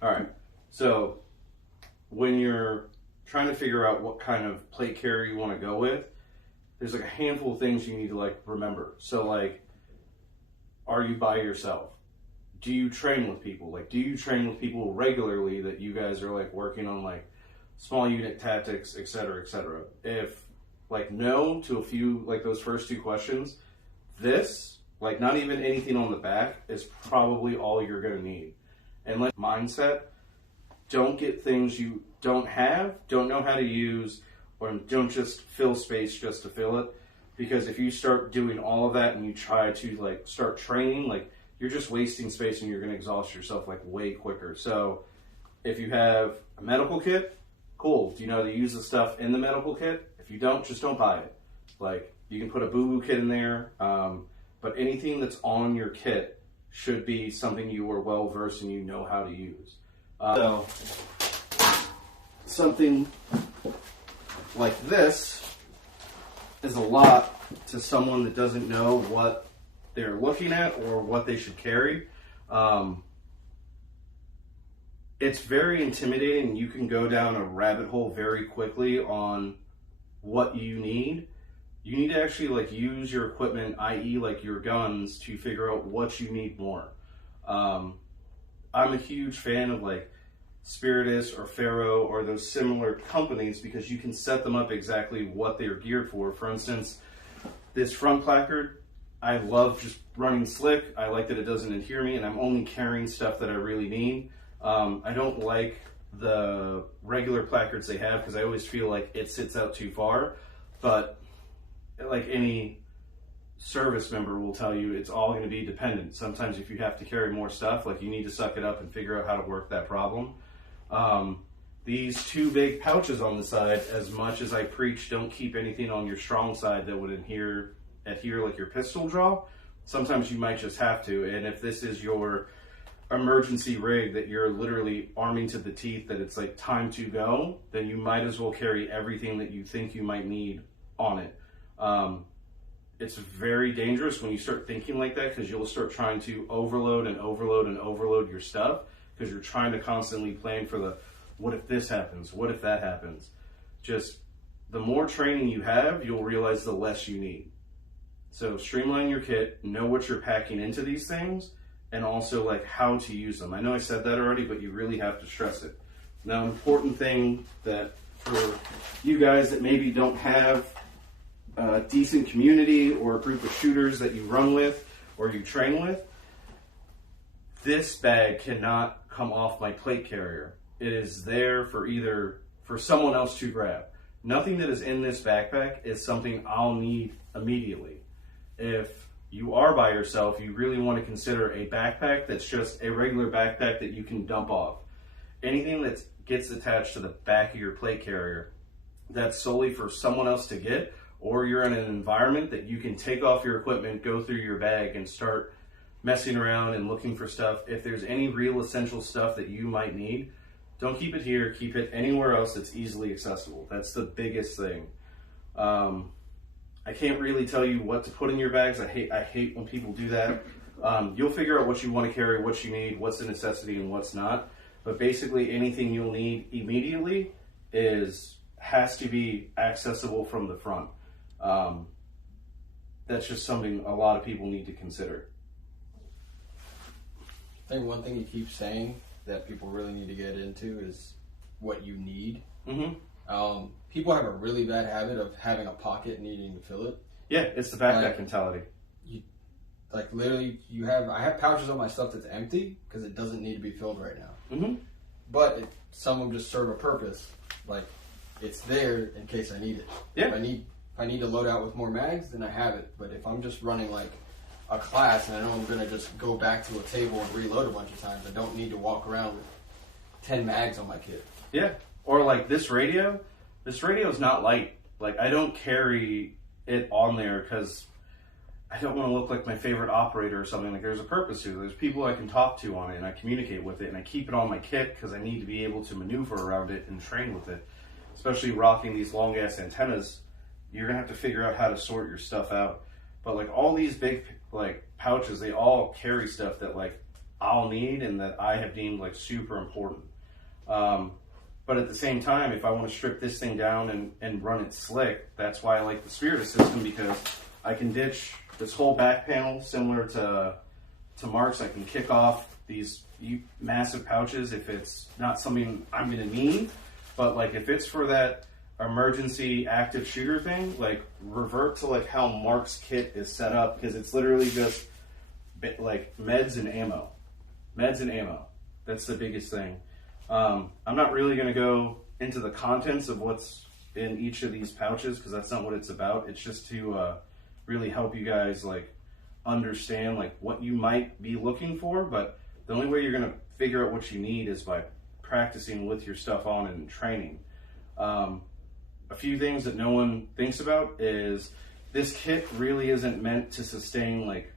All right. So when you're trying to figure out what kind of plate carrier you want to go with, there's like a handful of things you need to like remember. So like, are you by yourself? Do you train with people? Like, do you train with people regularly that you guys are like working on like small unit tactics, et cetera, et cetera? If like no to a few, like those first two questions, this, like not even anything on the back, is probably all you're going to need. And like mindset, don't get things you don't have, don't know how to use, or don't just fill space just to fill it. Because if you start doing all of that and you try to like start training, like you're just wasting space and you're going to exhaust yourself like way quicker. So if you have a medical kit, cool. Do you know how to use the stuff in the medical kit? If you don't, just don't buy it. Like you can put a boo-boo kit in there, but anything that's on your kit should be something you are well versed and you know how to use. So something like this is a lot to someone that doesn't know what they're looking at or what they should carry. It's very intimidating. You can go down a rabbit hole very quickly on what you need. You need to actually like use your equipment, i.e. like your guns, to figure out what you need more. I'm a huge fan of like Spiritus or Faro or those similar companies because you can set them up exactly what they're geared for. For instance, this front placard, I love just running slick. I like that it doesn't adhere me and I'm only carrying stuff that I really need. I don't like the regular placards they have because I always feel like it sits out too far, but like any service member will tell you, it's all going to be dependent. Sometimes if you have to carry more stuff, like you need to suck it up and figure out how to work that problem. These two big pouches on the side, as much as I preach don't keep anything on your strong side that would adhere like your pistol draw, sometimes you might just have to. And if this is your emergency rig that you're literally arming to the teeth, that it's like time to go, then you might as well carry everything that you think you might need on it. It's very dangerous when you start thinking like that because you'll start trying to overload and overload and overload your stuff because you're trying to constantly plan for the what if this happens, what if that happens. Just the more training you have, you'll realize the less you need. So streamline your kit, know what you're packing into these things, and also like how to use them. I know I said that already, but you really have to stress it. Now, an important thing that for you guys that maybe don't have a decent community or a group of shooters that you run with or you train with, this bag cannot come off my plate carrier. It is there for someone else to grab. Nothing that is in this backpack is something I'll need immediately. If you are by yourself, you really want to consider a backpack that's just a regular backpack that you can dump off. Anything that gets attached to the back of your plate carrier that's solely for someone else to get, or you're in an environment that you can take off your equipment, go through your bag and start messing around and looking for stuff. If there's any real essential stuff that you might need, don't keep it here, keep it anywhere else that's easily accessible. That's the biggest thing. I can't really tell you what to put in your bags. I hate when people do that. You'll figure out what you want to carry, what you need, what's a necessity and what's not. But basically anything you'll need immediately has to be accessible from the front. That's just something a lot of people need to consider. I think one thing you keep saying that people really need to get into is what you need. Mm-hmm. People have a really bad habit of having a pocket and needing to fill it. Yeah, it's the backpack mentality. I have pouches on my stuff that's empty because it doesn't need to be filled right now. Mm-hmm. But some of them just serve a purpose. Like, it's there in case I need it. Yeah. If I need to load out with more mags, then I have it. But if I'm just running like a class and I know I'm going to just go back to a table and reload a bunch of times, I don't need to walk around with 10 mags on my kit. Yeah. Or like this radio is not light. Like, I don't carry it on there because I don't want to look like my favorite operator or something. Like, there's a purpose to it. There's people I can talk to on it and I communicate with it and I keep it on my kit because I need to be able to maneuver around it and train with it. Especially rocking these long ass antennas, you're going to have to figure out how to sort your stuff out. But like all these big like pouches, they all carry stuff that like I'll need and that I have deemed like super important. But at the same time, if I want to strip this thing down and run it slick, that's why I like the Spiritus system, because I can ditch this whole back panel similar to Mark's. I can kick off these massive pouches if it's not something I'm going to need. But like if it's for that emergency active shooter thing, like revert to like how Mark's kit is set up, because it's literally just like meds and ammo. Meds and ammo. That's the biggest thing. I'm not really going to go into the contents of what's in each of these pouches, because that's not what it's about. It's just to really help you guys like understand like what you might be looking for. But the only way you're going to figure out what you need is by practicing with your stuff on and training. A few things that no one thinks about is this kit really isn't meant to sustain like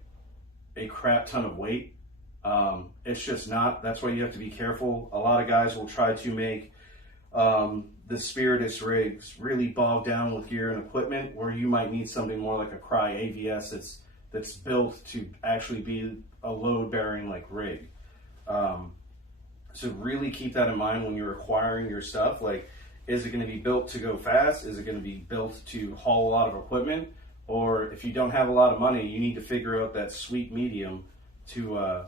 a crap ton of weight. It's just not. That's why you have to be careful. A lot of guys will try to make the Spiritus rigs really bogged down with gear and equipment, where you might need something more like a CRY AVS that's built to actually be a load-bearing like rig. So really keep that in mind when you're acquiring your stuff. Like, is it going to be built to go fast? Is it going to be built to haul a lot of equipment? Or if you don't have a lot of money, you need to figure out that sweet medium to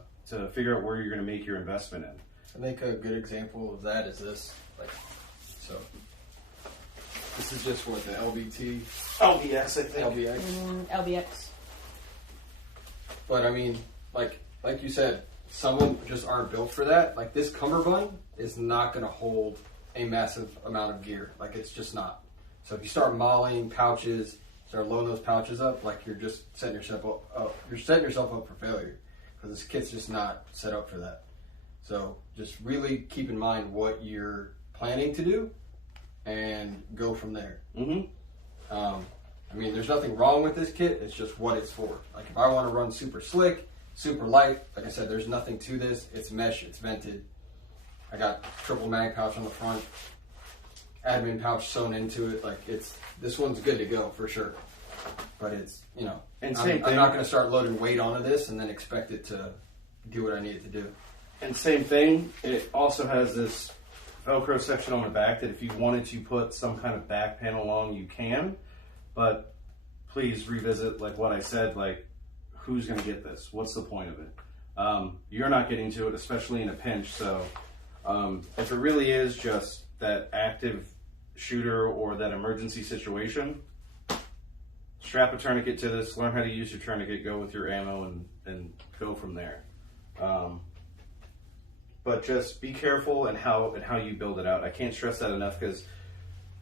figure out where you're going to make your investment in. I think a good example of that is this. Like, so this is just what the LBT, LBX, I think. LBX. LBX. But I mean, like you said, some of them just aren't built for that. Like this cummerbund is not going to hold a massive amount of gear. Like it's just not. So if you start mollying pouches, start loading those pouches up, like you're just setting yourself up. You're setting yourself up for failure, because this kit's just not set up for that. So just really keep in mind what you're planning to do, and go from there. Mm-hmm. I mean, there's nothing wrong with this kit. It's just what it's for. Like if I want to run super slick, super light, like I said, there's nothing to this. It's mesh. It's vented. I got triple mag pouch on the front, admin pouch sewn into it. Like this one's good to go for sure. But it's, you know, And I'm not going to start loading weight onto this and then expect it to do what I need it to do. And same thing, it also has this Velcro section on the back that if you wanted to put some kind of back panel on, you can. But please revisit like what I said, like who's going to get this? What's the point of it? You're not getting to it, especially in a pinch. So if it really is just that active shooter or that emergency situation, strap a tourniquet to this, learn how to use your tourniquet, go with your ammo, and go from there. But just be careful in how you build it out. I can't stress that enough, because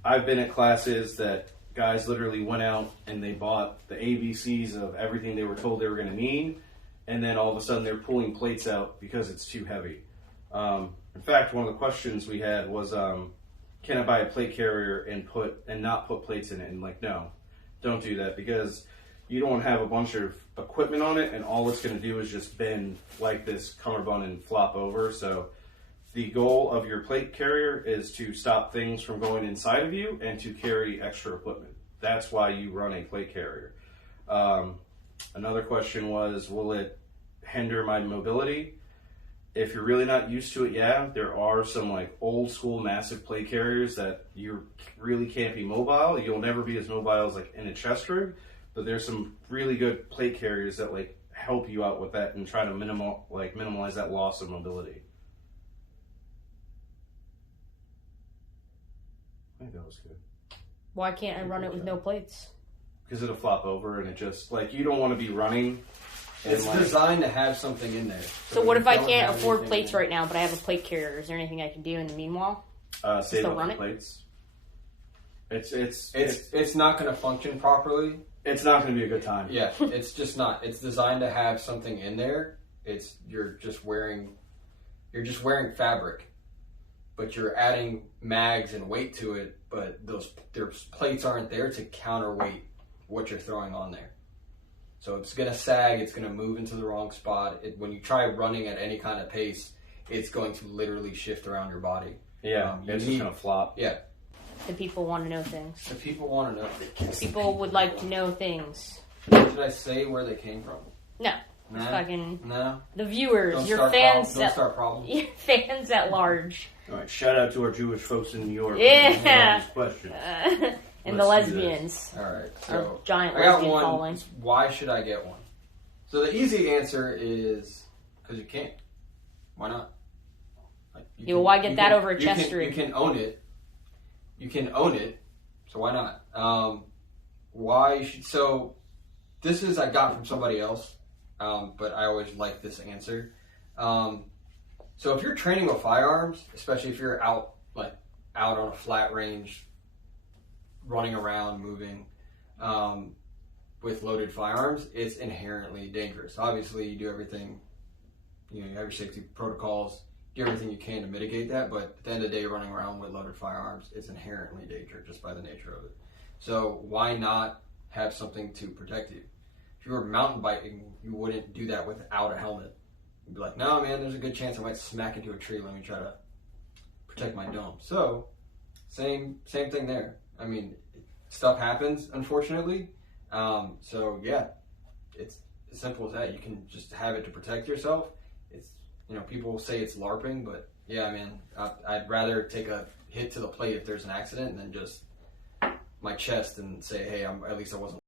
I've been at classes that guys literally went out and they bought the ABCs of everything they were told they were going to need, and then all of a sudden they're pulling plates out because it's too heavy. In fact, one of the questions we had was, can I buy a plate carrier and not put plates in it? And like, no, don't do that, because you don't want to have a bunch of equipment on it and all it's going to do is just bend like this cummerbund and flop over. So the goal of your plate carrier is to stop things from going inside of you and to carry extra equipment. That's why you run a plate carrier. Another question was, will it hinder my mobility? If you're really not used to it, yeah, there are some like old school massive plate carriers that you really can't be mobile. You'll never be as mobile as like in a chest rig, but there's some really good plate carriers that like help you out with that and try to minimize that loss of mobility. I think that was good. Why can't I run it with no plates? Because it'll flop over and it just, like, you don't want to be running. It's designed to have something in there. So what if I can't afford plates right now, but I have a plate carrier? Is there anything I can do in the meanwhile? Save up the plates. It's not going to function properly. It's not going to be a good time. Yeah, it's just not. It's designed to have something in there. You're just wearing fabric, but you're adding mags and weight to it. But their plates aren't there to counterweight what you're throwing on there. So it's going to sag. It's going to move into the wrong spot. When you try running at any kind of pace, it's going to literally shift around your body. Yeah, it's just going to flop. Yeah. The people want to know things. The people want to know. People would like to know things. Did I say where they came from? No. Nah. Fucking No. the viewers, Don't your start fans, Don't start problems. your fans at large, All right, shout out to our Jewish folks in New York. Yeah. This question. and the Let's do lesbians, All right. our So giant I got lesbian one. following. Why should I get one? So the easy answer is because you can't. Why not? Like, Yeah, well, why get that over a chest rig? You can own it. You can own it. So why not? Why you should? So this is I got from somebody else, but I always like this answer. So if you're training with firearms, especially if you're out on a flat range, running around, moving, with loaded firearms, it's inherently dangerous. Obviously, you do everything, you have your safety protocols, do everything you can to mitigate that, but at the end of the day, running around with loaded firearms, it's inherently dangerous just by the nature of it. So why not have something to protect you? If you were mountain biking, you wouldn't do that without a helmet. You'd be like, no, man, there's a good chance I might smack into a tree. Let me try to protect my dome. So, same thing there. I mean, stuff happens, unfortunately. So yeah, it's as simple as that. You can just have it to protect yourself. It's, people say it's LARPing, but yeah, man, I'd rather take a hit to the plate if there's an accident than just my chest and say, hey, at least I wasn't